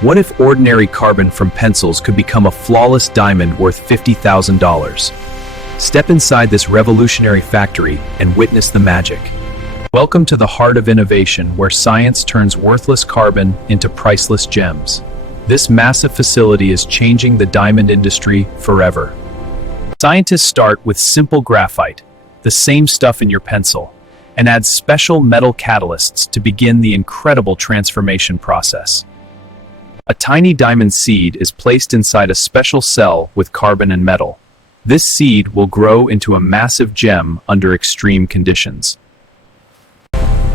What if ordinary carbon from pencils could become a flawless diamond worth $50,000? Step inside this revolutionary factory and witness the magic. Welcome to the heart of innovation, where science turns worthless carbon into priceless gems. This massive facility is changing the diamond industry forever. Scientists start with simple graphite, the same stuff in your pencil, and add special metal catalysts to begin the incredible transformation process. A tiny diamond seed is placed inside a special cell with carbon and metal. This seed will grow into a massive gem under extreme conditions.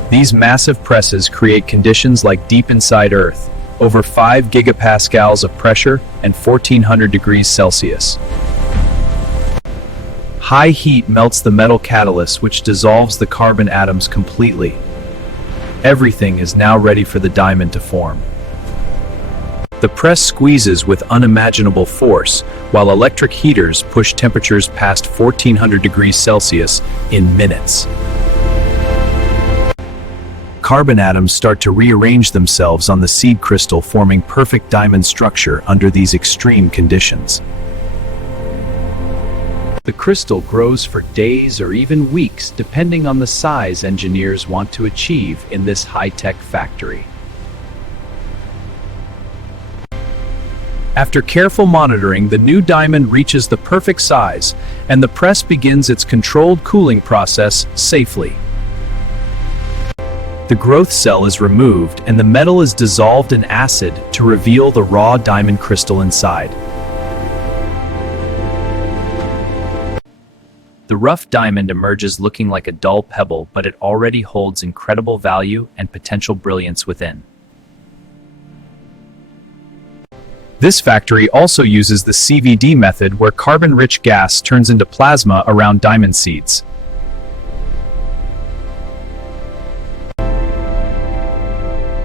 These massive presses create conditions like deep inside Earth, over 5 gigapascals of pressure and 1400 degrees Celsius. High heat melts the metal catalyst, which dissolves the carbon atoms completely. Everything is now ready for the diamond to form. The press squeezes with unimaginable force, while electric heaters push temperatures past 1400 degrees Celsius in minutes. Carbon atoms start to rearrange themselves on the seed crystal, forming perfect diamond structure under these extreme conditions. The crystal grows for days or even weeks, depending on the size engineers want to achieve in this high-tech factory. After careful monitoring, the new diamond reaches the perfect size, and the press begins its controlled cooling process safely. The growth cell is removed, and the metal is dissolved in acid to reveal the raw diamond crystal inside. The rough diamond emerges looking like a dull pebble, but it already holds incredible value and potential brilliance within. This factory also uses the CVD method, where carbon-rich gas turns into plasma around diamond seeds.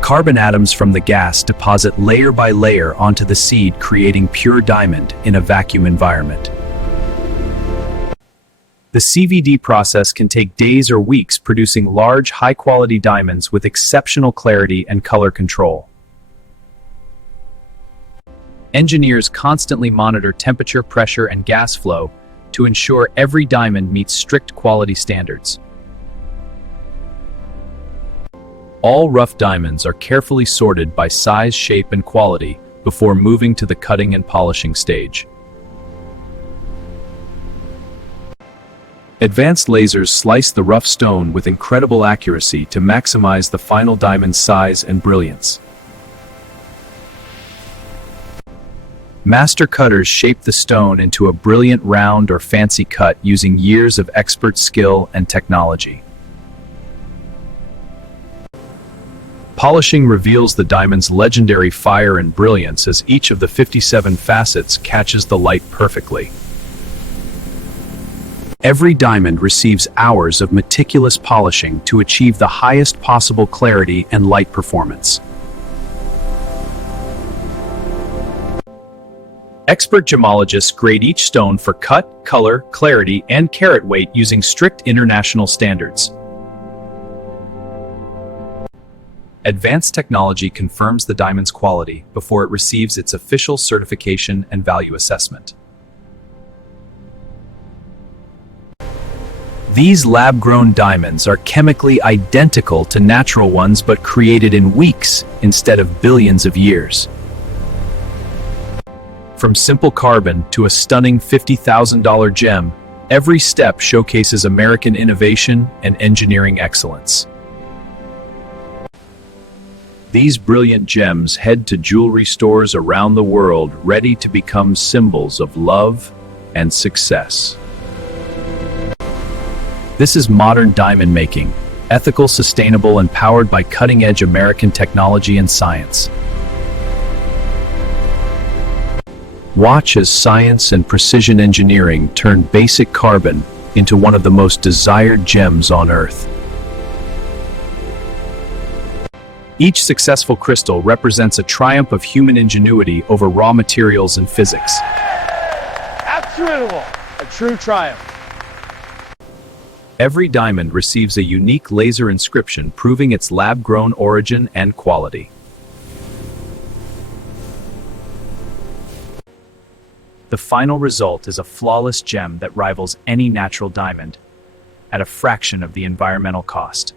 Carbon atoms from the gas deposit layer by layer onto the seed, creating pure diamond in a vacuum environment. The CVD process can take days or weeks, producing large, high-quality diamonds with exceptional clarity and color control. Engineers constantly monitor temperature, pressure, and gas flow to ensure every diamond meets strict quality standards. All rough diamonds are carefully sorted by size, shape, and quality before moving to the cutting and polishing stage. Advanced lasers slice the rough stone with incredible accuracy to maximize the final diamond's size and brilliance. Master cutters shape the stone into a brilliant round or fancy cut using years of expert skill and technology. Polishing reveals the diamond's legendary fire and brilliance, as each of the 57 facets catches the light perfectly. Every diamond receives hours of meticulous polishing to achieve the highest possible clarity and light performance. Expert gemologists grade each stone for cut, color, clarity, and carat weight using strict international standards. Advanced technology confirms the diamond's quality before it receives its official certification and value assessment. These lab-grown diamonds are chemically identical to natural ones, but created in weeks instead of billions of years. From simple carbon to a stunning $50,000 gem, every step showcases American innovation and engineering excellence. These brilliant gems head to jewelry stores around the world, ready to become symbols of love and success. This is modern diamond making, ethical, sustainable, and powered by cutting-edge American technology and science. Watch as science and precision engineering turn basic carbon into one of the most desired gems on Earth. Each successful crystal represents a triumph of human ingenuity over raw materials and physics. Absolutely, a true triumph. Every diamond receives a unique laser inscription proving its lab-grown origin and quality. The final result is a flawless gem that rivals any natural diamond at a fraction of the environmental cost.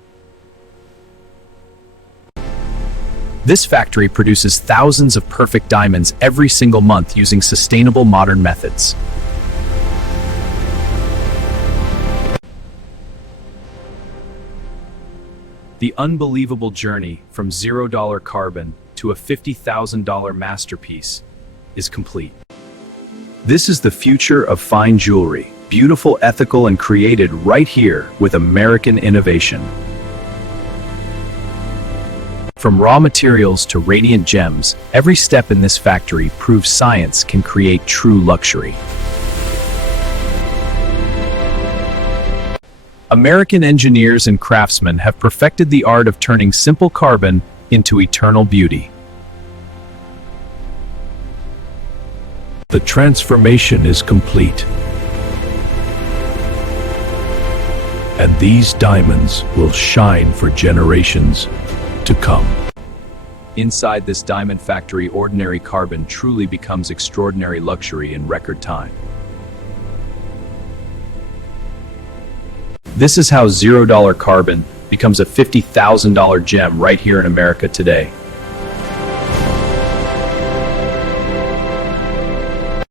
This factory produces thousands of perfect diamonds every single month using sustainable modern methods. The unbelievable journey from $0 carbon to a $50,000 masterpiece is complete. This is the future of fine jewelry, beautiful, ethical, and created right here with American innovation. From raw materials to radiant gems, every step in this factory proves science can create true luxury. American engineers and craftsmen have perfected the art of turning simple carbon into eternal beauty. The transformation is complete. And these diamonds will shine for generations to come. Inside this diamond factory, ordinary carbon truly becomes extraordinary luxury in record time. This is how $0 carbon becomes a $50,000 gem right here in America today.